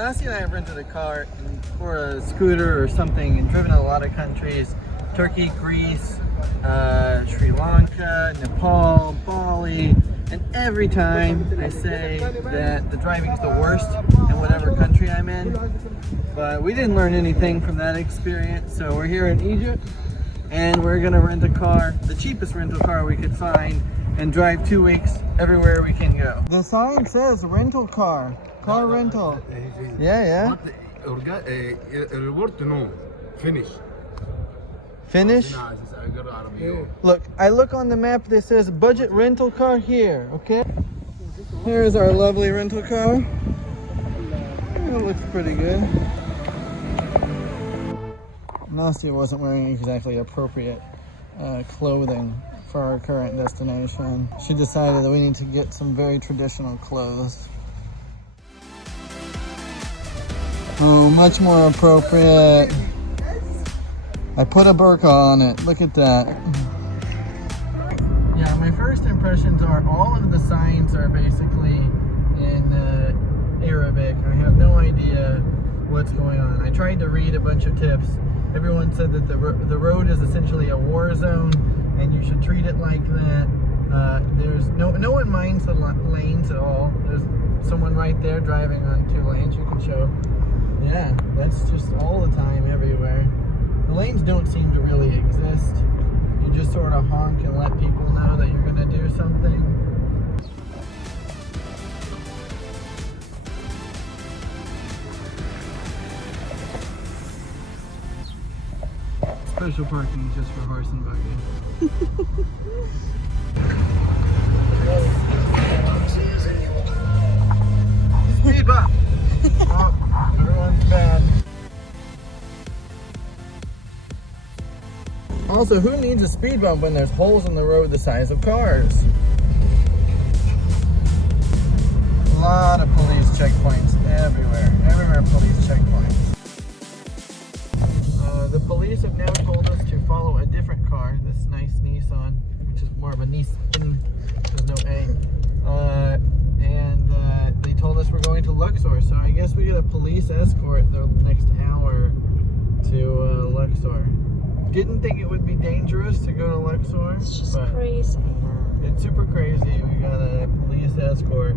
Nasi and I have rented a car or a scooter or something and driven a lot of countries. Turkey, Greece, Sri Lanka, Nepal, Bali, and every time I say that the driving is the worst in whatever country I'm in. But we didn't learn anything from that experience, so we're here in Egypt and we're gonna rent a car, the cheapest rental car we could find, and drive 2 weeks everywhere we can go. The sign says rental car. Car rental. Yeah. Report no. Finish. Finish? Look, I look on the map that says budget rental car here, okay? Here's our lovely rental car. It looks pretty good. Nastia wasn't wearing exactly appropriate clothing for our current destination. She decided that we need to get some very traditional clothes. Oh, much more appropriate. I put a burqa on it. Look at that. Yeah, my first impressions are all of the signs are basically in Arabic. I have no idea what's going on. I tried to read a bunch of tips. Everyone said that the road is essentially a war zone and you should treat it like that. There's no one minds the lanes at all. There's someone right there driving on 2 lanes you can show. Yeah, that's just all the time everywhere. The lanes don't seem to really exist. You just sort of honk and let people know that you're gonna do something. Special parking just for horse and buggy. Speed bump! Oh, everyone's bad. Also, who needs a speed bump when there's holes in the road the size of cars? A lot of police checkpoints everywhere. Everywhere police checkpoints. The police have now told us to follow a different car, this nice Nissan, which is more of a Nissan, there's no A. And they told us we're going to Luxor, so I guess we get a police escort the next hour to Luxor. Didn't think it would be dangerous to go to Luxor. It's just crazy. It's super crazy. We got a police escort.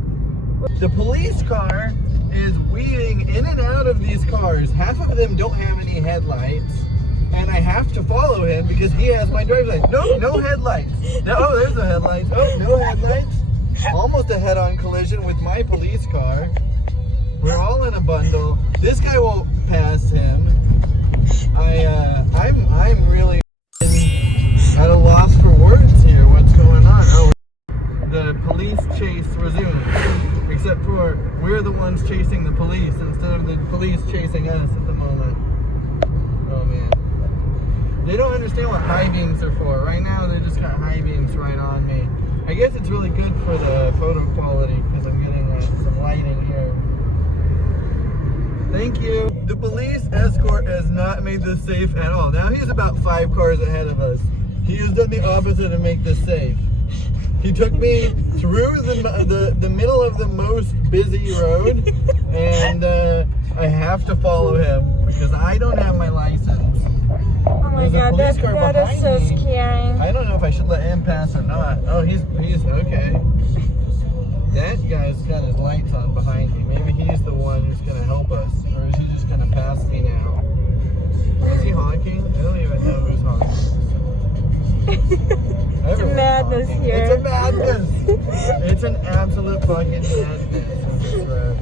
The police car is weaving in and out of these cars. Half of them don't have any headlights. And I have to follow him because he has my driver's license. No headlights. No, there's no headlights. Oh, no headlights. Almost a head-on collision with my police car. We're all in a bundle. This guy won't pass him. I'm really at a loss for words here. What's going on? Oh, the police chase resumes. Except for we're the ones chasing the police instead of the police chasing us at the moment. Oh man. They don't understand what high beams are for. Right now they just got high beams right on me. I guess it's really good for the photo quality because I'm getting some lighting here. Thank you. The police escort has not made this safe at all. Now he's about 5 cars ahead of us. He has done the opposite to make this safe. He took me through the middle of the most busy road, and I have to follow him because I don't have my license. Oh my god, that is so scary. I don't know if I should let him pass or not. Oh, he's okay. That guy's got his lights on behind me. Maybe he's the one who's going to help us. Or is he just going to pass me now? Is he honking? I don't even know who's honking. It's a madness honking. here. It's a madness. It's an absolute fucking madness on this road.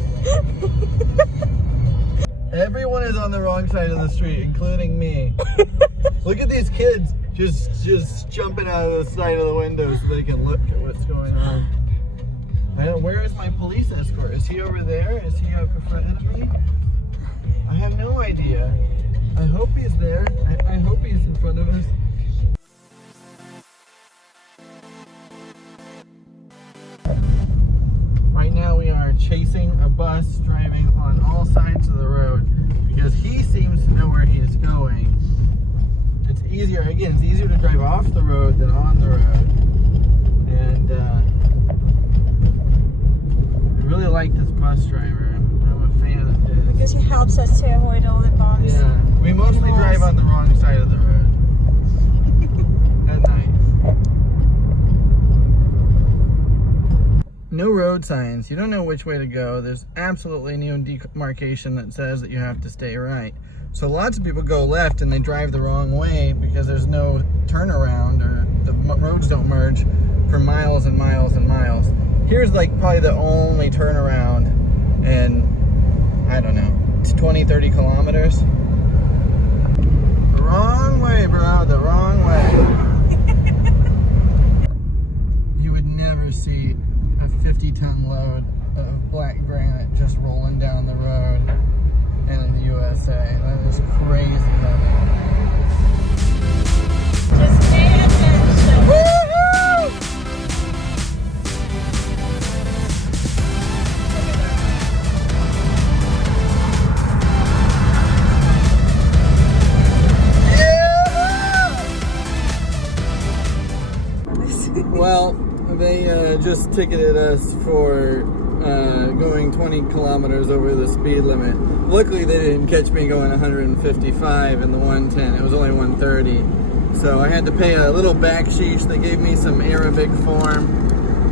Everyone is on the wrong side of the street, including me. Look at these kids just jumping out of the side of the window so they can look at what's going on. Where is my police escort? Is he over there? Is he up in front of me? I have no idea. I hope he's there. I hope he's in front of us. Right now we are chasing a bus driving on all sides of the road because he seems to know where he is going. It's easier, again, it's easier to drive off the road than on the road. And I really like this bus driver. I'm a fan of his. because it helps us to avoid all the bumps. Yeah, we mostly drive on the wrong side of the road at night. No road signs. You don't know which way to go. There's absolutely no demarcation that says that you have to stay right. So lots of people go left and they drive the wrong way because there's no turnaround or the roads don't merge for miles and miles and miles. Here's like probably the only turnaround in, I don't know, it's 20, 30 kilometers. The wrong way, bro, the wrong way. You would never see a 50-ton load of black granite just rolling down the road in the USA. That is crazy. Just pay attention. Woohoo! Well, they just ticketed us for going 20 kilometers over the speed limit. Luckily, they didn't catch me going 155 in the 110. It was only 130. So I had to pay a little backsheesh. They gave me some Arabic form.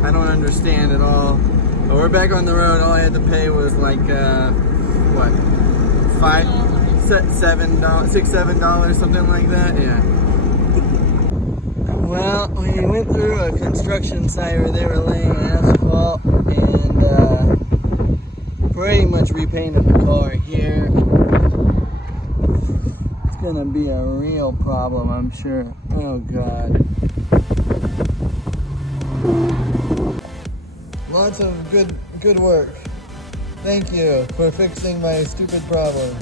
I don't understand at all. But we're back on the road. All I had to pay was like, what? $6, $7, something like that? Yeah. Well, we went through a construction site where they were laying asphalt and pretty much repainted the car here. It's gonna be a real problem, I'm sure. Oh God. Lots of good work. Thank you for fixing my stupid problem.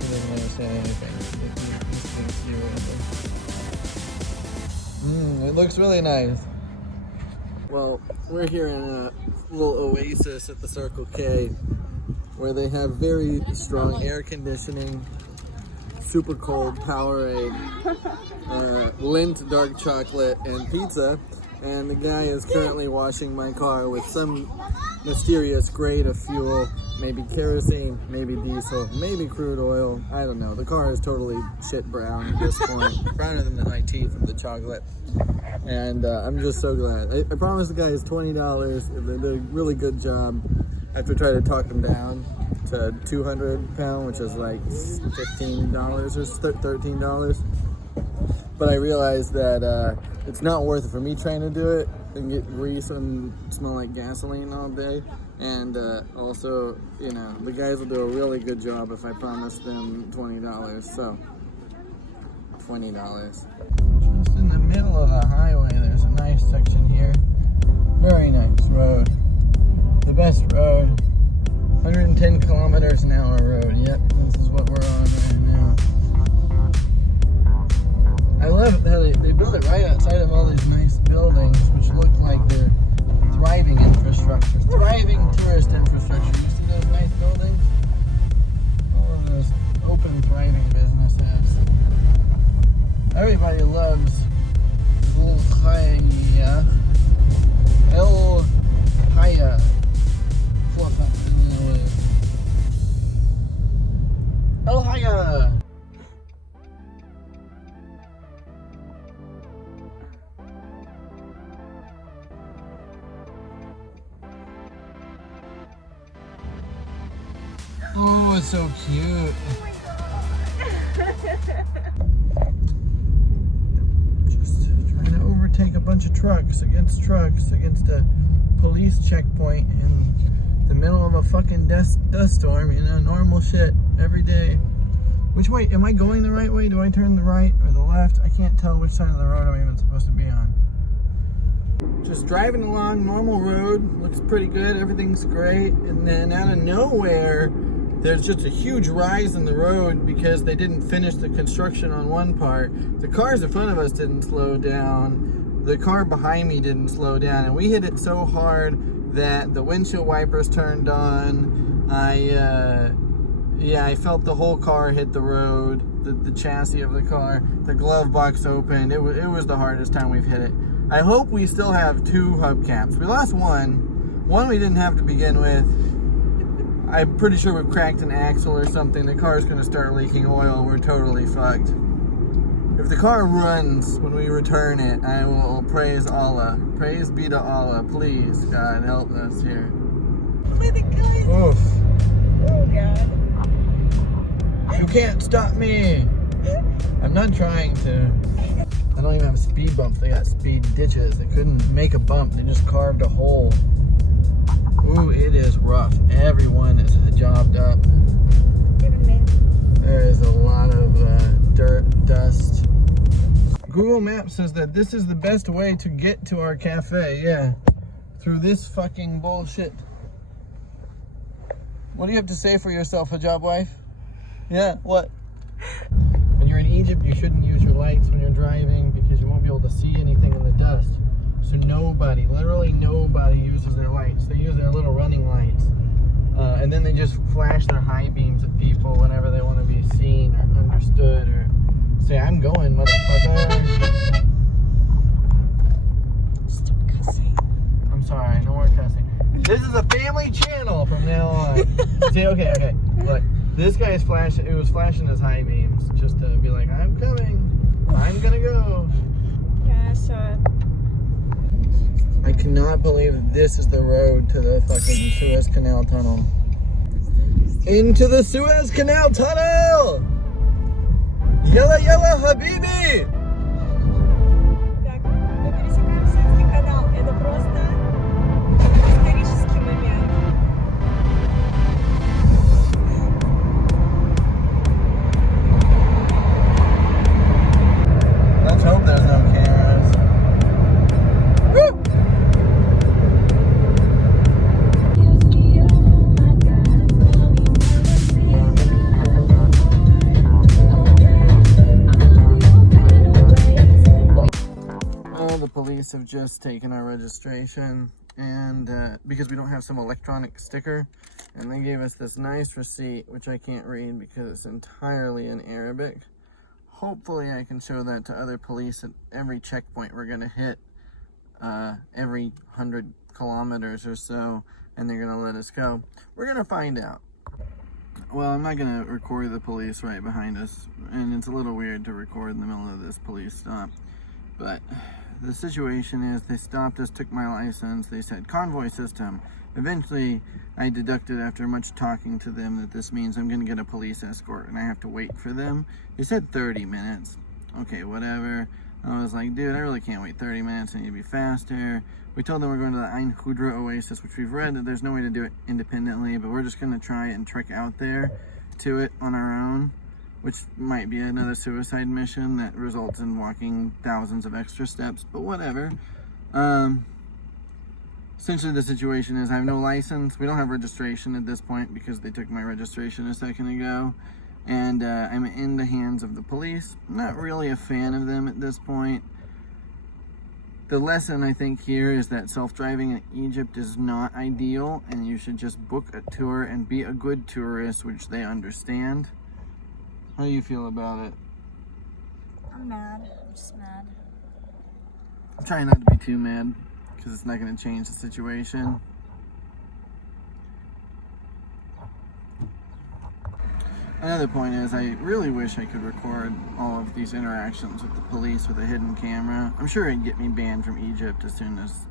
He doesn't understand anything. He thinks you or anything. It looks really nice. Well, we're here in a little oasis at the Circle K where they have very strong air conditioning, super cold Powerade, Lindt dark chocolate, and pizza. And the guy is currently washing my car with some mysterious grade of fuel, maybe kerosene, maybe diesel, maybe crude oil. I don't know. The car is totally shit brown at this point, browner than my teeth from the chocolate. And I'm just so glad. I promised the guys $20. They did a really good job. I have to try to talk them down to £200, which is like $15 or $13. But I realized that it's not worth it for me trying to do it and get grease and smell like gasoline all day. And also, you know, the guys will do a really good job if I promise them $20. So, $20. Just in the middle of the highway, there's a nice section here. Very nice road. The best road. 110 kilometers an hour road. Yep, this is what we're on right now. I love how they build it right outside of all these nice buildings, which look like they're thriving infrastructure, thriving tourist infrastructure. You see those nice buildings? All of those open, thriving businesses. Everybody loves El Haya. El Haya. El Haya. Oh, it's so cute. Just trying to overtake a bunch of trucks against a police checkpoint in the middle of a fucking dust storm, you know, normal shit every day. Which way, am I going the right way? Do I turn the right or the left? I can't tell which side of the road I'm even supposed to be on. Just driving along, normal road, looks pretty good, everything's great, and then out of nowhere, there's just a huge rise in the road because they didn't finish the construction on one part. The cars in front of us didn't slow down, the car behind me didn't slow down, and we hit it so hard that the windshield wipers turned on. I felt the whole car hit the road, the chassis of the car, the glove box opened. It was the hardest time we've hit it. I hope we still have 2 hubcaps. We lost one we didn't have to begin with. I'm pretty sure we've cracked an axle or something. The car's gonna start leaking oil. We're totally fucked. If the car runs when we return it, I will praise Allah. Praise be to Allah. Please, God, help us here. Look at the guys. Oof. Oh, God. You can't stop me. I'm not trying to. I don't even have speed bumps. They got speed ditches. They couldn't make a bump. They just carved a hole. Ooh, it is rough. Everyone is jobbed up. Even me. There is a lot of dirt, dust. Google Maps says that this is the best way to get to our cafe. Yeah, through this fucking bullshit. What do you have to say for yourself, hijab wife? Yeah, what? When you're in Egypt, you shouldn't use your lights when you're driving because you won't be able to see anything in the dust. So nobody, literally nobody uses their lights. They use their little running lights. And then they just flash their high beams at people whenever they want to be seen or understood or say, I'm going, motherfucker. Stop cussing. I'm sorry, no more cussing. This is a family channel from now on. See, okay. Look, this guy is flashing, it was flashing his high beams just to be like, I'm coming. I'm gonna go. Yeah, I saw it. I cannot believe that this is the road to the fucking Suez Canal tunnel. Into the Suez Canal tunnel! Yalla yalla habibi! Так, мы пересекаем Суэцкий канал. Это просто исторический момент. Let's hope there's no cameras. Woo! The police have just taken our registration and because we don't have some electronic sticker, and they gave us this nice receipt which I can't read because it's entirely in Arabic. Hopefully I can show that to other police at every checkpoint we're gonna hit every 100 kilometers or so, and they're gonna let us go. We're gonna find out. Well, I'm not gonna record the police right behind us, and it's a little weird to record in the middle of this police stop, but the situation is they stopped us, took my license, they said convoy system. Eventually I deducted after much talking to them that this means I'm gonna get a police escort and I have to wait for them. They said 30 minutes. Okay, whatever. I was like, dude, I really can't wait 30 minutes, I need to be faster. We told them we're going to the Ain Khudra Oasis, which we've read that there's no way to do it independently, but we're just gonna try and trek out there to it on our own, which might be another suicide mission that results in walking thousands of extra steps, but whatever. Essentially the situation is I have no license. We don't have registration at this point because they took my registration a second ago. And I'm in the hands of the police. I'm not really a fan of them at this point. The lesson I think here is that self-driving in Egypt is not ideal and you should just book a tour and be a good tourist, which they understand. How do you feel about it? I'm mad. I'm just mad. I'm trying not to be too mad because it's not going to change the situation. Another point is I really wish I could record all of these interactions with the police with a hidden camera. I'm sure it'd get me banned from Egypt as soon as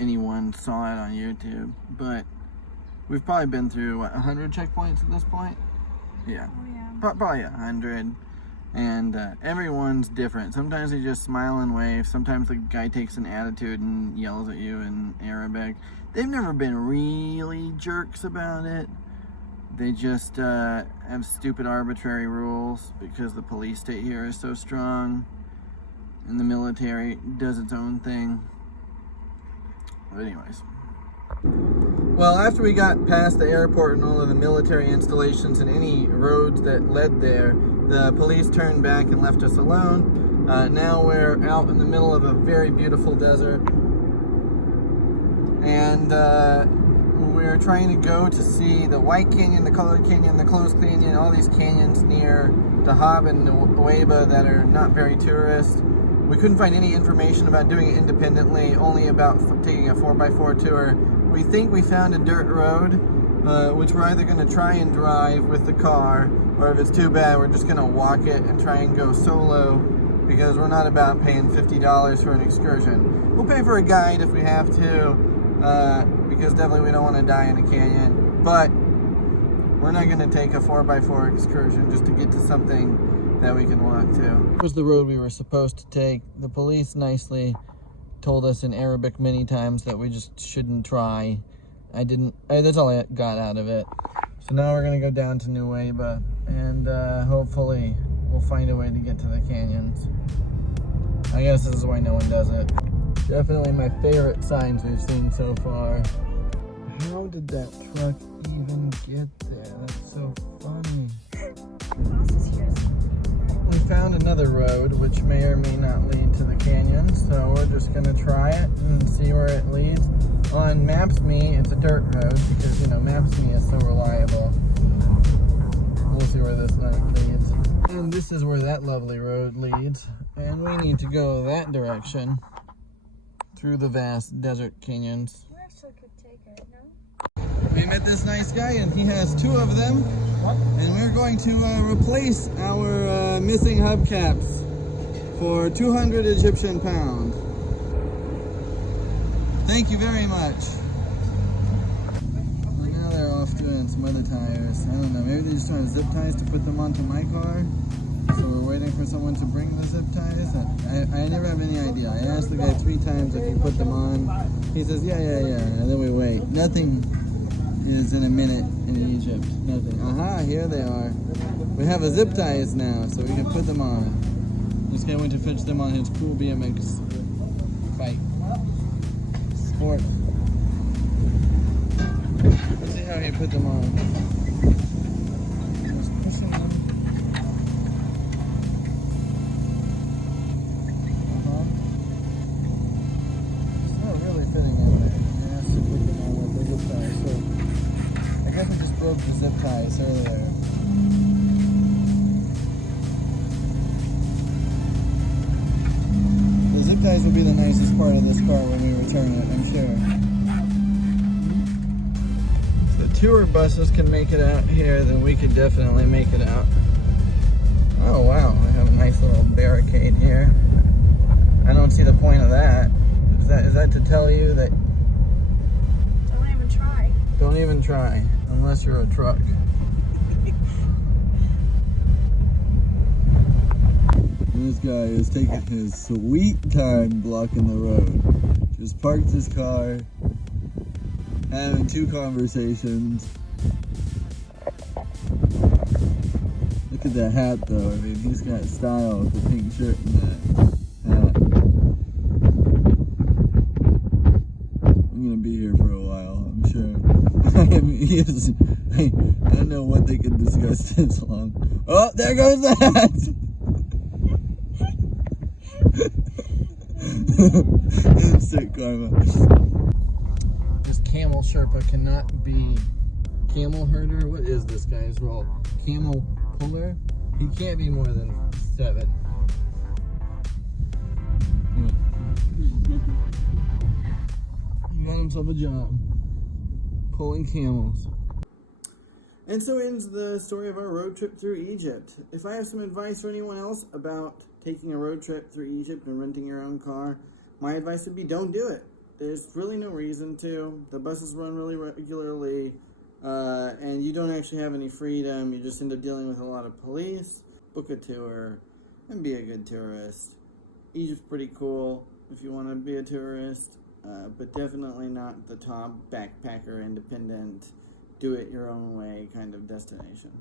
anyone saw it on YouTube. But we've probably been through, what, 100 checkpoints at this point? Yeah. Oh, yeah. Probably 100. And everyone's different. Sometimes they just smile and wave. Sometimes the guy takes an attitude and yells at you in Arabic. They've never been really jerks about it. They just have stupid arbitrary rules because the police state here is so strong and the military does its own thing. But anyways. Well, after we got past the airport and all of the military installations and any roads that led there, the police turned back and left us alone. Now we're out in the middle of a very beautiful desert. And we're trying to go to see the White Canyon, the Colored Canyon, the Closed Canyon, all these canyons near Dahab and Nuweiba that are not very tourist. We couldn't find any information about doing it independently, only about taking a 4x4 tour. We think we found a dirt road, which we're either going to try and drive with the car, or if it's too bad, we're just going to walk it and try and go solo, because we're not about paying $50 for an excursion. We'll pay for a guide if we have to, because definitely we don't want to die in a canyon, but we're not going to take a 4x4 excursion just to get to something that we can walk to. It was the road we were supposed to take. The police nicely told us in Arabic many times that we just shouldn't try. That's all I got out of it. So now we're gonna go down to Nueva, and hopefully we'll find a way to get to the canyons. I guess this is why no one does it. Definitely my favorite signs we've seen so far. How did that truck even get there? That's so funny. We found another road which may or may not lead to the canyons, so we're just gonna try it and see where it leads. On Maps.me, it's a dirt road because, you know, Maps.me is so reliable. We'll see where this leads. And this is where that lovely road leads. And we need to go that direction through the vast desert canyons. We actually could take it, no? We met this nice guy and he has 2 of them. And we're going to replace our missing hubcaps for 200 Egyptian pounds. Thank you very much. Well, now they're off doing some other tires. I don't know, maybe they just want zip ties to put them onto my car. So we're waiting for someone to bring the zip ties. I never have any idea. I asked the guy 3 times if he put them on. He says, yeah. And then we wait. Nothing is in a minute in Egypt. Nothing. Aha, here they are. We have a zip ties now, so we can put them on. This guy went to fetch them on his cool BMX bike. Sport. Let's see how he put them on. Just pushing them. It's not really fitting in there. He has to put them on with the zip ties. So I guess we just broke the zip ties earlier. The zip ties will be the nicest part of this car when we return it, I'm sure. If the tour buses can make it out here, then we could definitely make it out. Oh wow, I have a nice little barricade here. I don't see the point of that. Is that to tell you that... Don't even try. Don't even try, unless you're a truck. This guy is taking his sweet time blocking the road. Just parked his car, having 2 conversations. Look at that hat though, I mean, he's got style with the pink shirt and that hat. I'm gonna be here for a while, I'm sure. I don't know what they can discuss this long. Oh, there goes the hat! Instant karma. This camel Sherpa cannot be camel herder. What is this guy's role? Camel puller? He can't be more than 7. He got himself a job pulling camels. And so ends the story of our road trip through Egypt. If I have some advice for anyone else about taking a road trip through Egypt and renting your own car, my advice would be don't do it. There's really no reason to. The buses run really regularly, and you don't actually have any freedom. You just end up dealing with a lot of police. Book a tour and be a good tourist. Egypt's pretty cool if you want to be a tourist, but definitely not the top backpacker, independent, do it your own way kind of destination.